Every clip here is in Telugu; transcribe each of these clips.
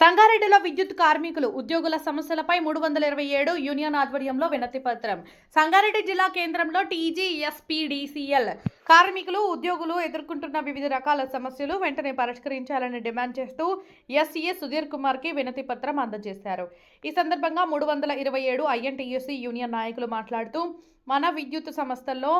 సంగారెడ్డిలో విద్యుత్ కార్మికులు ఉద్యోగుల సమస్యలపై మూడు వందల ఇరవై ఏడు యూనియన్ ఆధ్వర్యంలో వినతి పత్రం. సంగారెడ్డి జిల్లా కేంద్రంలో టీజీఎస్పీడీసీఎల్ కార్మికులు ఉద్యోగులు ఎదుర్కొంటున్న వివిధ రకాల సమస్యలు వెంటనే పరిష్కరించాలని డిమాండ్ చేస్తూ ఎస్ఈ సుధీర్ కుమార్కి వినతి పత్రం అందజేశారు. ఈ సందర్భంగా మూడు వందల ఇరవై ఏడు ఐఎన్టీయూసీ యూనియన్ నాయకులు మాట్లాడుతూ మన విద్యుత్ సంస్థల్లో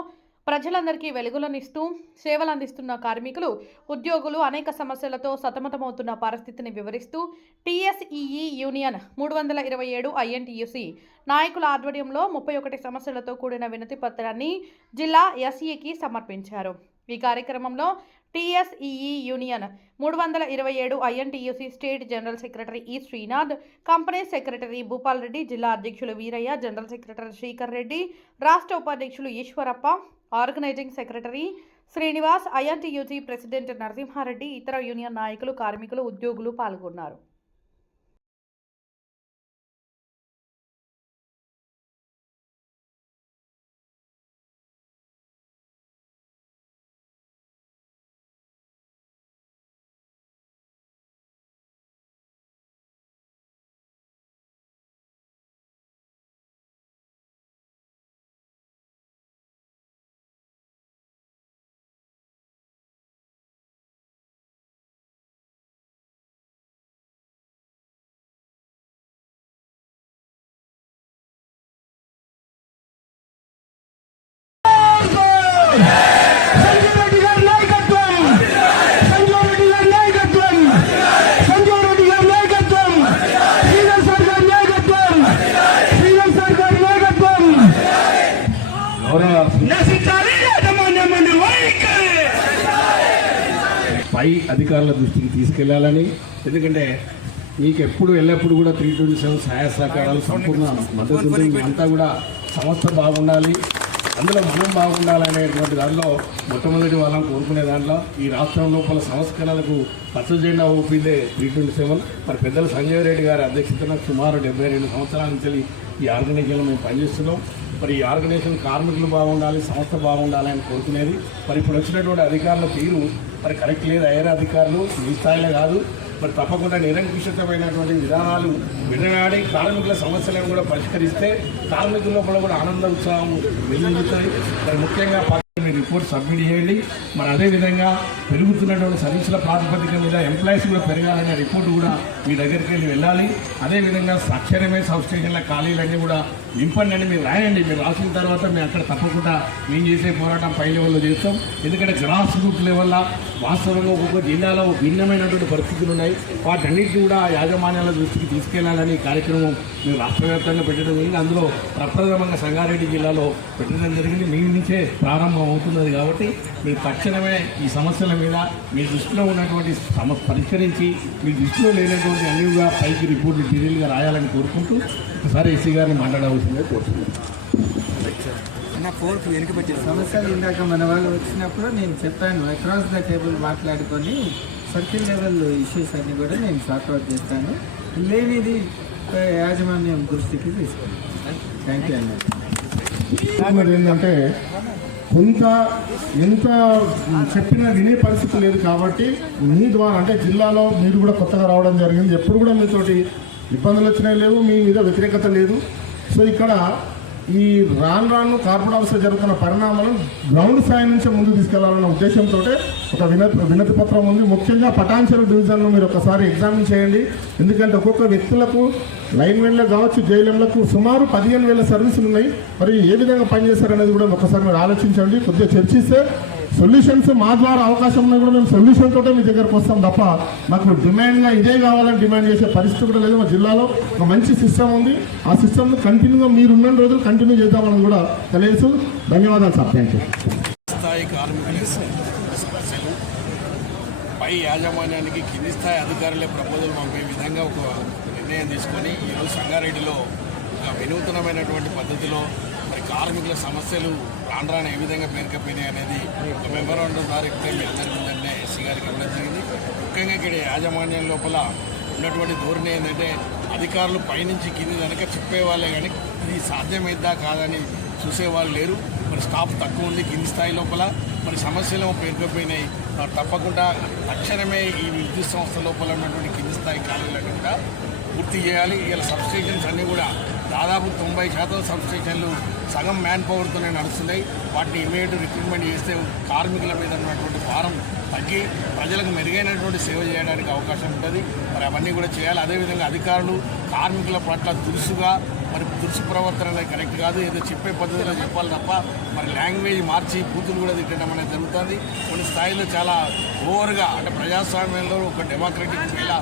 ప్రజలందరికీ వెలుగులనిస్తూ సేవలు అందిస్తున్న కార్మికులు ఉద్యోగులు అనేక సమస్యలతో సతమతమవుతున్న పరిస్థితిని వివరిస్తూ టీఎస్ఈఈ యూనియన్ మూడు వందల ఇరవై ఏడు ఐఎన్టీయూసీ నాయకుల ఆధ్వర్యంలో ముప్పై ఒకటి సమస్యలతో కూడిన వినతి పత్రాన్ని జిల్లా ఎస్ఈకి సమర్పించారు. ఈ కార్యక్రమంలో టీఎస్ఈఈ యూనియన్ మూడు వందల ఇరవై ఏడు INTUC state general secretary E Srinath company secretary Bhupal Reddy జిల్లా అధ్యక్షులు వీరయ్య జనరల్ సెక్రటరీ శ్రీకర్ రెడ్డి రాష్ట్ర ఉపాధ్యక్షులు Eshwarappa organizing secretary Srinivas IRTUG president Narasimha Reddy ఇతర యూనియన్ నాయకులు కార్మికులు ఉద్యోగులు పాల్గొన్నారు. పై అధికారుల దృష్టికి తీసుకెళ్ళాలని ఎందుకంటే మీకు ఎప్పుడు ఎల్లప్పుడు కూడా త్రీ ట్వంటీ సెవెన్ సహాయ సహకారాలు సంపూర్ణ మద్దతు అంతా కూడా సంస్థ బాగుండాలి. అందులో మనం బాగుండాలనేటువంటి దాంట్లో మొట్టమొదటి వాళ్ళని కోరుకునే దాంట్లో ఈ రాష్ట్రం లోపల సంస్కరణలకు పచ్చ జెండా ఊపిందే త్రీ ట్వంటీ సెవెన్. మరి పెద్దలు సంజయ్ రెడ్డి గారి అధ్యక్షతన సుమారు డెబ్బై రెండు సంవత్సరాల నుంచి ఈ ఆర్గనైజేషన్లో మేము పనిచేస్తున్నాం. మరి ఈ ఆర్గనైజేషన్ కార్మికులు బాగుండాలి సంస్థ బాగుండాలి అని కోరుకునేది. మరి ఇప్పుడు వచ్చినటువంటి అధికారుల తీరు మరి కరెక్ట్ లేదు అయ్యారు అధికారులు ఈ స్థాయిలో కాదు. మరి తప్పకుండా నిరంకుశితమైనటువంటి విధానాలు విడనాడి కార్మికుల సమస్యలను కూడా పరిష్కరిస్తే కార్మికుల లోపల కూడా ఆనంద ఉత్సాహం వెల్లుందుతాయి మరి ముఖ్యంగా కూడా సబ్మిట్ చేయండి. మరి అదేవిధంగా పెరుగుతున్నటువంటి సర్వీసుల ప్రాతిపదిక మీద ఎంప్లాయీస్ కూడా పెరగాలనే రిపోర్ట్ కూడా మీ దగ్గరికి వెళ్ళి వెళ్ళాలి. అదేవిధంగా సక్షరమే సబ్ స్టేషన్ల ఖాళీలన్నీ కూడా నింపండి. అని మీరు రాయండి. మీరు రాసిన తర్వాత మేము అక్కడ తప్పకుండా మేము చేసే పోరాటం పై లెవెల్లో చేస్తాం. ఎందుకంటే గ్రాస్ రూట్ లెవెల్లో వాస్తవంగా ఒక్కొక్క జిల్లాలో భిన్నమైనటువంటి పరిస్థితులు ఉన్నాయి. వాటన్నిటిని కూడా యాజమాన్యాల దృష్టికి తీసుకెళ్ళాలని కార్యక్రమం మేము రాష్ట్ర వ్యాప్తంగా పెట్టడం జరిగింది. అందులో ప్రప్రథమంగా సంగారెడ్డి జిల్లాలో పెట్టడం జరిగింది. మీ నుంచే ప్రారంభం అవుతున్నది. కాబట్టి మీరు తక్షణమే ఈ సమస్యల మీద మీ దృష్టిలో ఉన్నటువంటి సమ పరిష్కరించి మీ దృష్టిలో లేనటువంటి అన్నిగా పైకి రిపోర్టు డీటెయిల్గా రాయాలని కోరుకుంటూ ఒకసారి ఎస్సీ గారిని మాట్లాడవలసిందే కోరుతున్నాను. నా ఫోర్క్ వెనుక పెట్టి సమస్యలు ఇందాక మన వాళ్ళు వచ్చినప్పుడు నేను చెప్పాను అక్రాస్ ద టేబుల్ మాట్లాడుకొని సర్కిల్ లెవెల్ ఇష్యూస్ అన్ని కూడా నేను సార్ట్అవుట్ చేస్తాను. లేనిది యాజమాన్యం దృష్టికి తీసుకుంటాను థ్యాంక్ యూ అండి మరి ఏంటంటే కొంత ఎంత చెప్పినా వినే పరిస్థితి లేదు కాబట్టి మీ ద్వారా అంటే జిల్లాలో మీరు కూడా కొత్తగా రావడం జరిగింది. ఎప్పుడు కూడా మీతోటి ఇబ్బందులు వచ్చినాయి లేవు మీ మీద వ్యతిరేకత లేదు. సో ఇక్కడ ఈ రాను రాను కార్పొరేట్ ఆఫీస్లో జరుగుతున్న పరిణామాలను గ్రౌండ్ స్థాయి నుంచే ముందుకు తీసుకెళ్ళాలన్న ఉద్దేశంతో ఒక వినతి వినతి పత్రం ఉంది. ముఖ్యంగా పటాన్చెరు డివిజన్లో మీరు ఒకసారి ఎగ్జామిన్ చేయండి. ఎందుకంటే ఒక్కొక్క వ్యక్తులకు లైన్ మెన్లకు కావచ్చు జైలంలకు సుమారు పదిహేను వేల సర్వీసులు ఉన్నాయి. మరి ఏ విధంగా పనిచేస్తారనేది కూడా ఒకసారి మీరు ఆలోచించండి. కొద్దిగా చర్చిస్తే సొల్యూషన్స్ మా ద్వారా అవకాశం ఉన్నా కూడా మేము సొల్యూషన్ తోటే మీ దగ్గరకు వస్తాం తప్ప మాకు డిమాండ్గా ఇదే కావాలని డిమాండ్ చేసే పరిస్థితి కూడా లేదు మా జిల్లాలో. ఒక మంచి సిస్టమ్ ఉంది. ఆ సిస్టమ్ కంటిన్యూగా మీరు ఉన్న రోజులు కంటిన్యూ చేద్దామని కూడా తెలియదు ధన్యవాదాలు సార్. థ్యాంక్ యూ స్థాయి కార్మికులు పై యాజమాన్యానికి కింది స్థాయి అధికారులే ప్రపోజల్ పంపే విధంగా ఒక నిర్ణయం తీసుకొని ఈరోజు సంగారెడ్డిలో ఒక వినూతనమైనటువంటి పద్ధతిలో మరి కార్మికుల సమస్యలు రాను ఏ విధంగా పేరుకపోయినాయి అనేది ఒక మెమరాండం ద్వారా ఇప్పుడే మీ అందరి ఎస్సీ గారికి ఇవ్వడం జరిగింది. ముఖ్యంగా ఇక్కడ యాజమాన్యం లోపల ఉన్నటువంటి ధోరణి ఏంటంటే అధికారులు పైనుంచి కింది కనుక చెప్పేవాళ్ళే కానీ ఇది సాధ్యమైద్దా కాదని చూసేవాళ్ళు లేరు. మరి స్టాఫ్ తక్కువ ఉంది కింది స్థాయి లోపల. మరి సమస్యలు పేరుకుపోయినాయి. తప్పకుండా తక్షణమే ఈ విద్యుత్ సంస్థ లోపల ఉన్నటువంటి కింది స్థాయి ఖాళీలన్నీ కూడా పూర్తి చేయాలి. ఇలా సబ్స్టేషన్స్ అన్నీ కూడా దాదాపు తొంభై శాతం సబ్స్టేషన్లు సగం మ్యాన్ పవర్తోనే నడుస్తున్నాయి. వాటిని ఇమీడియట్ రిక్రూట్మెంట్ చేస్తే కార్మికుల మీద ఉన్నటువంటి భారం తగ్గి ప్రజలకు మెరుగైనటువంటి సేవ చేయడానికి అవకాశం ఉంటుంది. మరి అవన్నీ కూడా చేయాలి. అదేవిధంగా అధికారులు కార్మికుల పట్ల దురుసుగా మరి దురుసు ప్రవర్తన అనేది కరెక్ట్ కాదు. ఏదో చెప్పే పద్ధతిలో చెప్పాలి తప్ప మరి లాంగ్వేజ్ మార్చి బూతులు కూడా తిట్టడం అనేది జరుగుతుంది. కొన్ని స్థాయిలో చాలా ఓవర్గా అంటే ప్రజాస్వామ్యంలో ఒక డెమోక్రటిక్ వేలా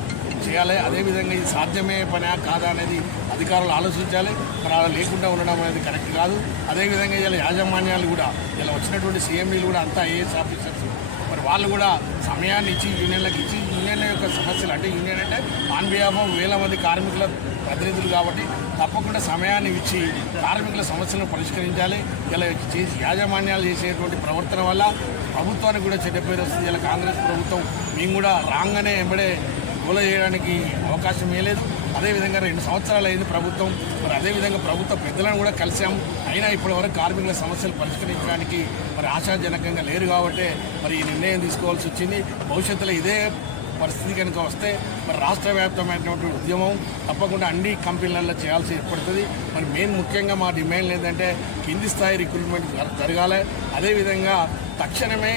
చేయాలి. అదేవిధంగా ఇది సాధ్యమే పనా కాదా అనేది అధికారులు ఆలోచించాలి. మరి అలా లేకుండా ఉండడం అనేది కరెక్ట్ కాదు. అదేవిధంగా ఇలా యాజమాన్యాలు కూడా ఇలా వచ్చినటువంటి సీఎంఈలు కూడా అంతా ఐఏఎస్ ఆఫీసర్స్ మరి వాళ్ళు కూడా సమయాన్ని ఇచ్చి యూనియన్లకు ఇచ్చి యూనియన్ల యొక్క సమస్యలు అంటే యూనియన్ అంటే ఆన్ బిహాఫ్ వేల మంది కార్మికుల ప్రతినిధులు కాబట్టి తప్పకుండా సమయాన్ని ఇచ్చి కార్మికుల సమస్యలను పరిష్కరించాలి. ఇలా చేసి యాజమాన్యాలు చేసేటువంటి ప్రవర్తన వల్ల ప్రభుత్వానికి కూడా చెడ్డ పేరు వస్తుంది. ఇలా కాంగ్రెస్ ప్రభుత్వం మేము కూడా రాగానే వెంబడే గోల చేయడానికి అవకాశం లేదు. అదేవిధంగా రెండు సంవత్సరాలు అయింది ప్రభుత్వం. మరి అదేవిధంగా ప్రభుత్వ పెద్దలను కూడా కలిసాము అయినా ఇప్పటివరకు కార్మికుల సమస్యలు పరిష్కరించడానికి మరి ఆశాజనకంగా లేరు కాబట్టి మరి ఈ నిర్ణయం తీసుకోవాల్సి వచ్చింది. భవిష్యత్తులో ఇదే పరిస్థితి కనుక వస్తే మరి రాష్ట్ర వ్యాప్తమైనటువంటి ఉద్యమం తప్పకుండా అన్ని కంపెనీలలో చేయాల్సి ఏర్పడుతుంది. మరి మెయిన్ ముఖ్యంగా మా డిమాండ్ ఏంటంటే కింది స్థాయి రిక్రూట్మెంట్ జరగాలి. అదేవిధంగా తక్షణమే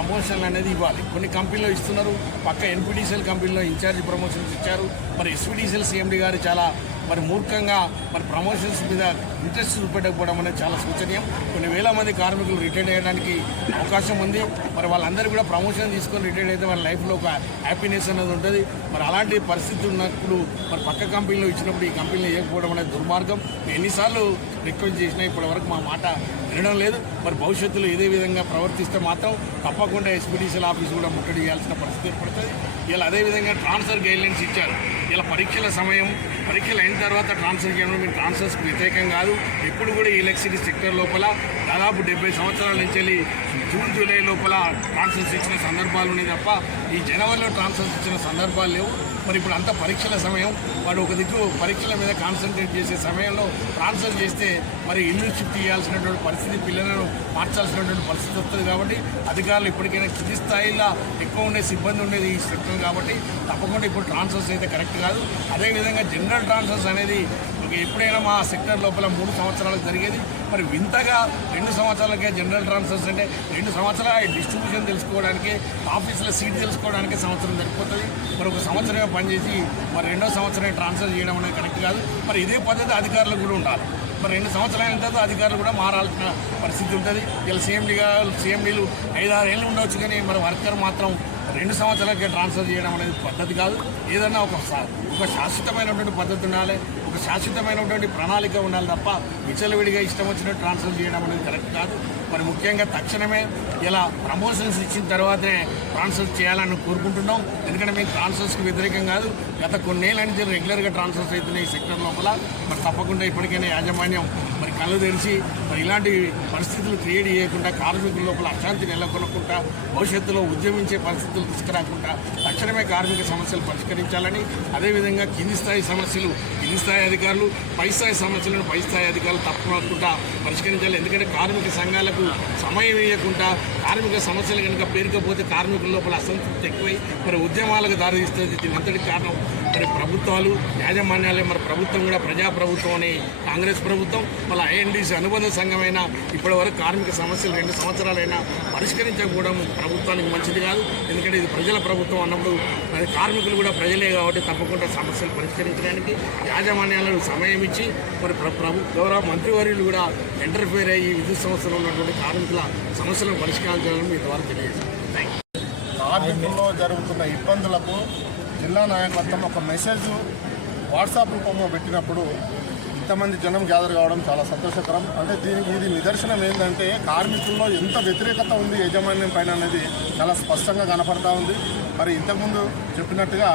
ప్రమోషన్లు అనేది ఇవ్వాలి. కొన్ని కంపెనీలో ఇస్తున్నారు. పక్క ఎన్పిడిసిఎల్ కంపెనీలో ఇన్ఛార్జ్ ప్రమోషన్స్ ఇచ్చారు. మరి ఎస్విడిసిఎల్ సీఎండీ గారు చాలా మరి మూర్ఖంగా మరి ప్రమోషన్స్ మీద ఇంట్రెస్ట్ చూపెట్టకపోవడం అనేది చాలా శోచనీయం. కొన్ని వేల మంది కార్మికులు రిటైర్ అయ్యడానికి అవకాశం ఉంది. మరి వాళ్ళందరూ కూడా ప్రమోషన్ తీసుకొని రిటైర్ అయితే వాళ్ళ లైఫ్లో ఒక హ్యాపీనెస్ అనేది ఉంటుంది. మరి అలాంటి పరిస్థితి ఉన్నప్పుడు మరి పక్క కంపెనీలో ఇచ్చినప్పుడు ఈ కంపెనీలో ఇవ్వకపోవడం అనేది దుర్మార్గం. ఎన్నిసార్లు రిక్వెస్ట్ చేసినా ఇప్పటి వరకు మా మాట వినడం లేదు. మరి భవిష్యత్తులో ఇదే విధంగా ప్రవర్తిస్తే మాత్రం తప్పకుండా ఎస్పీడీసీల ఆఫీస్ కూడా ముట్టడి చేయాల్సిన పరిస్థితి ఏర్పడుతుంది. ఇలా అదేవిధంగా ట్రాన్స్ఫర్ గైడ్లైన్స్ ఇచ్చారు. ఇలా పరీక్షల సమయం పరీక్షలు అయిన తర్వాత ట్రాన్స్ఫర్ చేయడం మీరు ట్రాన్స్ఫర్స్కి వ్యతిరేకం కాదు. ఎప్పుడు కూడా ఈ ఎలక్ట్రిసిటీ సెక్టర్ లోపల దాదాపు డెబ్బై సంవత్సరాల నుంచి వెళ్ళి జూన్ జూలై లోపల ట్రాన్స్ఫర్స్ ఇచ్చిన సందర్భాలు ఉన్నాయి తప్ప ఈ జనవరిలో ట్రాన్స్ఫర్స్ ఇచ్చిన సందర్భాలు లేవు. మరి ఇప్పుడు అంత పరీక్షల సమయం వాడు ఒక దిక్కు పరీక్షల మీద కాన్సన్ట్రేట్ చేసే సమయంలో ట్రాన్స్ఫర్ చేస్తే మరి ఇల్లు షిఫ్ట్ చేయాల్సినటువంటి పరిస్థితి పిల్లలను మార్చాల్సినటువంటి పరిస్థితి వస్తుంది కాబట్టి అధికారులు ఇప్పటికైనా కింది స్థాయిలో ఎక్కువ ఉండే సిబ్బంది ఉండేది ఈ సెక్టర్ కాబట్టి తప్పకుండా ఇప్పుడు ట్రాన్స్ఫర్స్ అయితే కరెక్ట్ కాదు. అదేవిధంగా జనరల్ ట్రాన్స్ఫర్స్ అనేది ఎప్పుడైనా మా సెక్టర్ లోపల మూడు సంవత్సరాలకు జరిగేది. మరి వింతగా రెండు సంవత్సరాలకే జనరల్ ట్రాన్స్ఫర్స్ అంటే రెండు సంవత్సరాల డిస్ట్రిబ్యూషన్ తెలుసుకోవడానికి ఆఫీసులో సీట్ తెలుసుకోవడానికి సంవత్సరం సరిపోతుంది. మరి ఒక సంవత్సరమే పనిచేసి మరి రెండో సంవత్సరమే ట్రాన్స్ఫర్ చేయడం అనేది కరెక్ట్ కాదు. మరి ఇదే పద్ధతి అధికారులకు కూడా ఉండాలి. మరి రెండు సంవత్సరాల తర్వాత అధికారులు కూడా మారాల్సిన పరిస్థితి ఉంటుంది. ఇలా సీఎండీగా సీఎండీలు ఐదారు ఏళ్ళు ఉండవచ్చు కానీ మరి వర్కర్ మాత్రం రెండు సంవత్సరాలకి ట్రాన్స్ఫర్ చేయడం అనేది పద్ధతి కాదు. ఏదన్నా ఒక ఒక శాశ్వతమైనటువంటి పద్ధతి ఉండాలి. ఒక శాశ్వతమైనటువంటి ప్రణాళిక ఉండాలి తప్ప విచలవిడిగా ఇష్టం వచ్చినట్టు ట్రాన్స్ఫర్ చేయడం అనేది కరెక్ట్ కాదు. మరి ముఖ్యంగా తక్షణమే ఇలా ప్రమోషన్స్ ఇచ్చిన తర్వాతే ట్రాన్స్ఫర్ చేయాలని కోరుకుంటున్నాం. ఎందుకంటే మేము ట్రాన్స్ఫర్స్కి వ్యతిరేకం కాదు. గత కొన్నేళ్ళ నుంచి రెగ్యులర్గా ట్రాన్స్ఫర్స్ అవుతున్నాయి ఈ సెక్టర్ లోపల. మరి తప్పకుండా ఇప్పటికైనా యాజమాన్యం మరి కళ్ళు తెరిచి మరి ఇలాంటి పరిస్థితులు క్రియేట్ చేయకుండా కార్మికుల లోపల అశాంతి నెలకొనకుండా భవిష్యత్తులో ఉద్యమించే పరిస్థితులు తీసుకురాకుండా తక్షణమే కార్మిక సమస్యలు పరిష్కరించాలని అదేవిధంగా కింది స్థాయి సమస్యలు కింది స్థాయి అధికారులు పై స్థాయి సమస్యలను పై స్థాయి అధికారులు తప్పకుండా పరిష్కరించాలి. ఎందుకంటే కార్మిక సంఘాలకు సమయం ఇవ్వకుండా కార్మిక సమస్యలు కనుక పేరుకపోతే కార్మికుల లోపల అసంతృప్తి ఎక్కువై మరి ఉద్యమాలకు దారితీస్తుంది దీని అంతటి కారణం మరి ప్రభుత్వాలు యాజమాన్యాలే మరి ప్రభుత్వం కూడా ప్రజాప్రభుత్వం అని కాంగ్రెస్ ప్రభుత్వం మళ్ళీ ఐఎన్డీసీ అనుబంధ సంఘమైన ఇప్పటి వరకు కార్మిక సమస్యలు రెండు సంవత్సరాలైనా పరిష్కరించకపోవడం ప్రభుత్వానికి మంచిది కాదు. ఎందుకంటే ఇది ప్రజల ప్రభుత్వం అన్నప్పుడు మరి కార్మికులు కూడా ప్రజలే కాబట్టి తప్పకుండా సమస్యలు పరిష్కరించడానికి యాజమాన్యాలను సమయం ఇచ్చి మరి ప్రభు గౌరవ మంత్రివర్యులు కూడా ఇంటర్ఫేర్ అయ్యి విద్యుత్ సంస్థలు ఉన్నటువంటి కార్మికుల సమస్యలను పరిష్కరించాలని మీ ద్వారా తెలియజేస్తాను కార్మికుల్లో జరుగుతున్న ఇబ్బందులకు జిల్లా నాయకత్వం ఒక మెసేజ్ వాట్సాప్ రూపంలో పెట్టినప్పుడు ఇంతమంది జనం గ్యాదర్ కావడం చాలా సంతోషకరం. అంటే దీనికి ఇది నిదర్శనం ఏంటంటే కార్మికుల్లో ఎంత వ్యతిరేకత ఉంది యాజమాన్యం పైన అనేది చాలా స్పష్టంగా కనపడతా ఉంది. మరి ఇంతకుముందు చెప్పినట్టుగా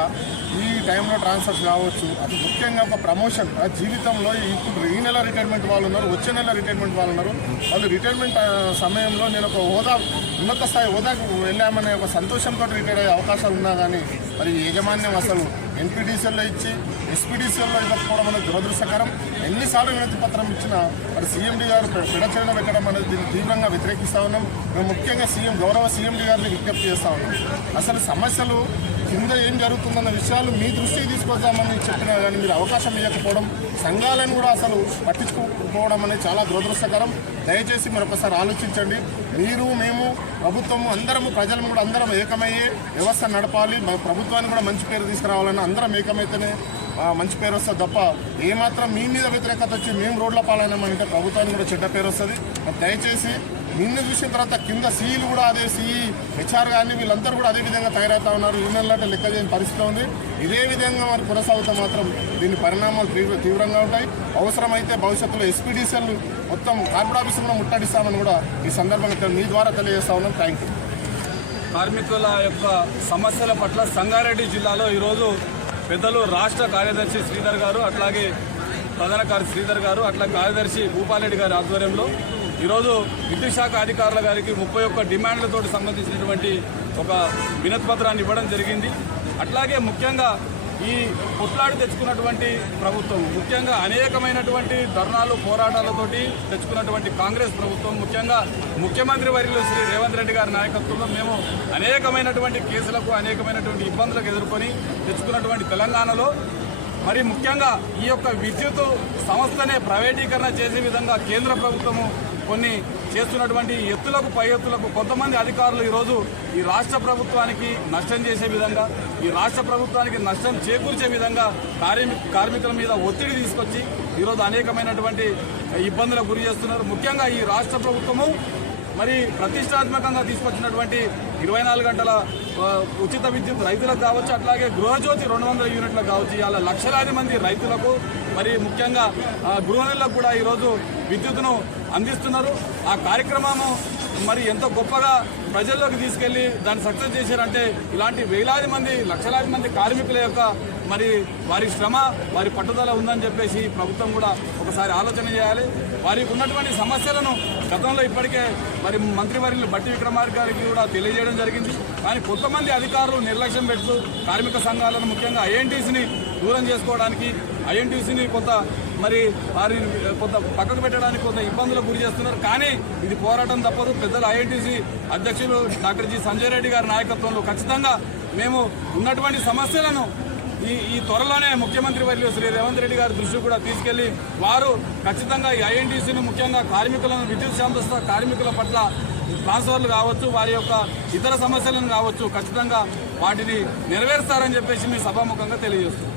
ఈ టైంలో ట్రాన్స్ఫర్స్ కావచ్చు అది ముఖ్యంగా ఒక ప్రమోషన్ ఆ జీవితంలో ఇప్పుడు ఈ నెల రిటైర్మెంట్ వాళ్ళు ఉన్నారు వచ్చే నెల రిటైర్మెంట్ వాళ్ళు ఉన్నారు. వాళ్ళు రిటైర్మెంట్ సమయంలో నేను ఒక హోదా ఉన్నత స్థాయి హోదాకు వెళ్ళామనే ఒక సంతోషంతో రిటైర్ అయ్యే అవకాశాలు ఉన్నా కానీ మరి యాజమాన్యం అసలు ఎన్పీడీసీల్లో ఇచ్చి ఎస్పీడీసీఎల్లో ఇవ్వకపోవడం అనేది దురదృష్టకరం. ఎన్నిసార్లు వినతి పత్రం ఇచ్చినా మరి సీఎండీ గారు పె- పెడచరణ పెట్టడం అనేది దీన్ని తీవ్రంగా వ్యతిరేకిస్తా ఉన్నాం. మేము ముఖ్యంగా సీఎం గౌరవ సీఎండీ గారిని విజ్ఞప్తి చేస్తా ఉన్నాం. అసలు సమస్యలు కింద ఏం జరుగుతుందన్న విషయాలు మీ దృష్టికి తీసుకొద్దామని చెప్పినా కానీ మీరు అవకాశం ఇవ్వకపోవడం సంఘాలను కూడా అసలు పట్టించుకోకపోవడం అనేది చాలా దురదృష్టకరం. దయచేసి మరొకసారి ఆలోచించండి. మీరు మేము ప్రభుత్వం అందరము ప్రజలు కూడా అందరం ఏకమయ్యే వ్యవస్థ నడపాలి. ప్రభుత్వాన్ని ప్రభుత్వానికి కూడా మంచి పేరు తీసుకురావాలని అందరం ఏకమైతేనే మంచి పేరు వస్తుంది తప్ప ఏమాత్రం మీ మీద వ్యతిరేకత వచ్చి మేము రోడ్ల పాలైనామంటే ప్రభుత్వానికి కూడా చెడ్డ పేరు వస్తుంది. దయచేసి నిన్ను చూసిన తర్వాత కింద సీఈలు కూడా అదే సీఈ హెచ్ఆర్ కానీ వీళ్ళందరూ కూడా అదే విధంగా తయారవుతా ఉన్నారు. యూనియన్లంటే లెక్క చేయని పరిస్థితి ఉంది. ఇదే విధంగా మరి కొనసాగుతా మాత్రం దీని పరిణామాలు తీవ్ర తీవ్రంగా ఉంటాయి. అవసరమైతే భవిష్యత్తులో ఎస్పీడీసీలు మొత్తం కార్పొరేట్ ఆఫీసులు కూడా ముట్టడిస్తామని కూడా ఈ సందర్భంగా మీ ద్వారా తెలియజేస్తా ఉన్నాం. Thank you. కార్మికుల యొక్క సమస్యల పట్ల సంగారెడ్డి జిల్లాలో ఈరోజు పెద్దలు రాష్ట్ర కార్యదర్శి శ్రీధర్ గారు అట్లాగే ప్రధాన కార్య శ్రీధర్ గారు అట్లా కార్యదర్శి భూపాలరెడ్డి గారి ఆధ్వర్యంలో ఈరోజు విద్యుత్ శాఖ అధికారుల గారికి ముప్పై ఒక్క డిమాండ్లతో సంబంధించినటువంటి ఒక వినతిపత్రాన్ని ఇవ్వడం జరిగింది. అట్లాగే ముఖ్యంగా ఈ కొట్లాడి తెచ్చుకున్నటువంటి ప్రభుత్వం ముఖ్యంగా అనేకమైనటువంటి ధర్నాలు పోరాటాలతోటి తెచ్చుకున్నటువంటి కాంగ్రెస్ ప్రభుత్వం ముఖ్యంగా ముఖ్యమంత్రి వర్యులు శ్రీ రేవంత్ రెడ్డి గారి నాయకత్వంలో మేము అనేకమైనటువంటి కేసులకు అనేకమైనటువంటి ఇబ్బందులకు ఎదుర్కొని తెచ్చుకున్నటువంటి తెలంగాణలో. మరి ముఖ్యంగా ఈ యొక్క విద్యుత్ సంస్థనే ప్రైవేటీకరణ చేసే విధంగా కేంద్ర ప్రభుత్వము కొన్ని చేస్తున్నటువంటి ఎత్తులకు పై ఎత్తులకు కొంతమంది అధికారులు ఈరోజు ఈ రాష్ట్ర ప్రభుత్వానికి నష్టం చేసే విధంగా ఈ రాష్ట్ర ప్రభుత్వానికి నష్టం చేకూర్చే విధంగా కార్మి కార్మికుల మీద ఒత్తిడి తీసుకొచ్చి ఈరోజు అనేకమైనటువంటి ఇబ్బందులకు గురి చేస్తున్నారు. ముఖ్యంగా ఈ రాష్ట్ర ప్రభుత్వము మరి ప్రతిష్టాత్మకంగా తీసుకొచ్చినటువంటి ఇరవై నాలుగు గంటల ఉచిత విద్యుత్ రైతులకు కావచ్చు అట్లాగే గృహజ్యోతి రెండు వందల యూనిట్లకు కావచ్చు ఇవాళ లక్షలాది మంది రైతులకు మరి ముఖ్యంగా ఆ, గృహిణులకు కూడా ఈరోజు విద్యుత్తును అందిస్తున్నారు. ఆ కార్యక్రమము మరి ఎంతో గొప్పగా ప్రజల్లోకి తీసుకెళ్ళి దాన్ని సక్సెస్ చేశారంటే ఇలాంటి వేలాది మంది లక్షలాది మంది కార్మికుల యొక్క మరి వారి శ్రమ వారి పట్టుదల ఉందని చెప్పేసి ప్రభుత్వం కూడా ఒకసారి ఆలోచన చేయాలి. వారికి ఉన్నటువంటి సమస్యలను గతంలో ఇప్పటికే మరి మంత్రివర్యులు బట్టి విక్రమార్క గారికి కూడా తెలియజేయడం జరిగింది. కానీ కొంతమంది అధికారులు నిర్లక్ష్యం పెడుతూ కార్మిక సంఘాలను ముఖ్యంగా ఐఎన్టీసీని దూరం చేసుకోవడానికి ఐఎన్టీసీని కొంత మరి వారిని కొంత పక్కకు పెట్టడానికి కొంత ఇబ్బందులకు గురి చేస్తున్నారు. కానీ ఇది పోరాటం తప్పదు. పెద్దలు ఐఎన్టీసీ అధ్యక్షులు డాక్టర్ జి సంజయ్ రెడ్డి గారి నాయకత్వంలో ఖచ్చితంగా మేము ఉన్నటువంటి సమస్యలను ఈ ఈ త్వరలోనే ముఖ్యమంత్రి వర్యులు శ్రీ రేవంత్ రెడ్డి గారి దృష్టి కూడా తీసుకెళ్ళి వారు ఖచ్చితంగా ఈ ఐఎన్టీసీని ముఖ్యంగా కార్మికులను విద్యుత్ సంస్థ కార్మికుల పట్ల ట్రాన్స్ఫర్లు కావచ్చు వారి యొక్క ఇతర సమస్యలను కావచ్చు ఖచ్చితంగా వాటిని నెరవేరుస్తారని చెప్పేసి మీ సభాముఖంగా తెలియజేస్తున్నాం.